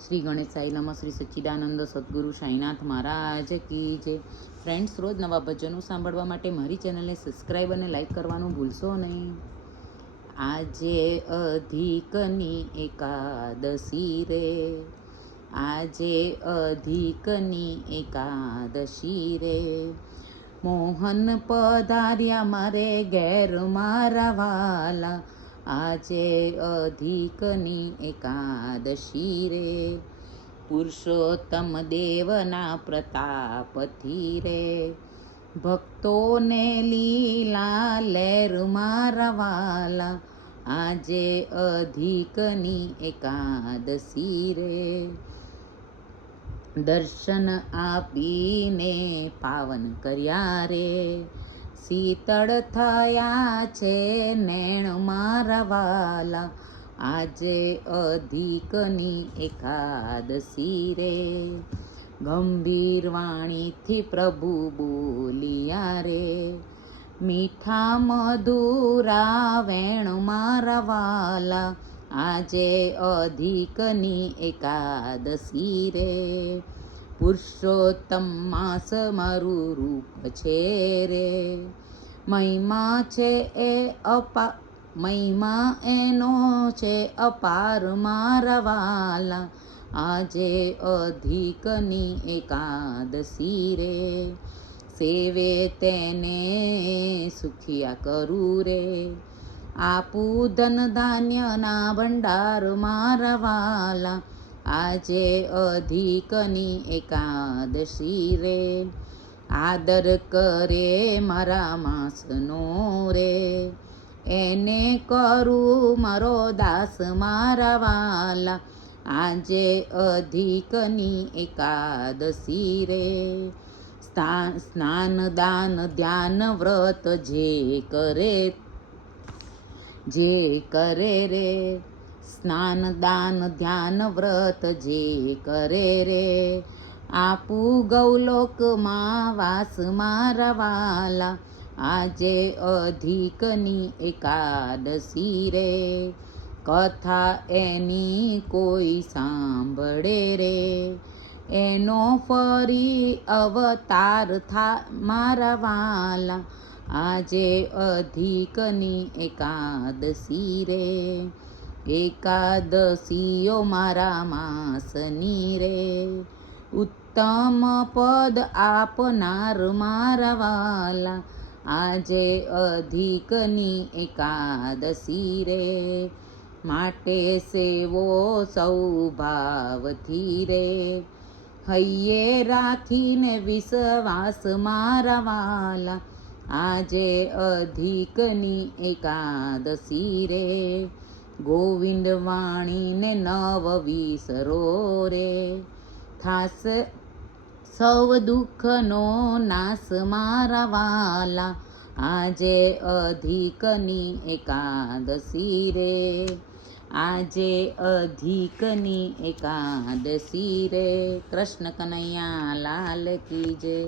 શ્રી ગણેશ સાઈ નમઃ. શ્રી સચ્ચિદાનંદ સદગુરુ સાઈનાથ મહારાજ કી જય. ફ્રેન્ડ્સ, રોજ નવા ભજનો સાંભળવા માટે મારી ચેનલને સબસ્ક્રાઈબ અને લાઈક કરવાનું ભૂલશો નહીં. આજે અધિકની એકાદશી રે, આજે અધિકની એકાદશી રે, મોહન પધાર્યા મારે ઘેર મારા વાલા, આજે અધિકની એકાદશી રે, પુરુષોત્તમ દેવના પ્રતાપથી રે, ભક્તોને લીલા લહેર મારા વાલા, આજે અધિકની એકાદશી રે, દર્શન આપીને પાવન કર્યા રે, શીતળ થયા છે નેણ મારા વાલા, આજે અધિકની એકાદશી રે, ગંભીર વાણીથી પ્રભુ બોલિયા રે, મીઠા મધુરા વેણ મારા વાલા, આજે અધિકની એકાદશી રે, પુરુષોત્તમ માસ મારું રૂપ છે રે, મહિમા છે એ મહિમા એનો છે અપાર મારા વાલા, આજે અધિકની એકાદશી રે, સેવે તેને સુખિયા કરું રે, આપું ધન ધાન્યના ભંડાર મારા વાલા, આજે અધિકની એકાદશી રે, આદર કરે મારા માસનો રે, એને કરું મારો દાસ મારા વાલા, આજે અધિકની એકાદશી રે, સ્નાન દાન ધ્યાન વ્રત જે કરે રે, સ્નાન દાન ધ્યાન વ્રત જે કરે રે, આપું ગૌલોકમાં વાસ મારા વાલા, આજે અધિકની એકાદશી રે, કથા એની કોઈ સાંભળે રે, એનો ફરી અવતાર મારા વાલા, આજે અધિકની એકાદશી રે, એકાદશીઓ મારા માસની રે, ઉત્તમ પદ આપનાર મારા વાલા, આજે અધિકની એકાદશી રે, માટે સેવો સૌભાવથી રે, હૈયે રાખીને વિશ્વાસ મારા વાલા, આજે અધિકની એકાદશી રે, ગોવિંદ વાણીને નવ વિસરો રે, થાસ સૌ દુઃખનો નાશ મારા વાલા, આજે અધિકની એકાદશી રે, આજે અધિકની એકાદશી રે. કૃષ્ણ કનૈયા લાલ કી જય.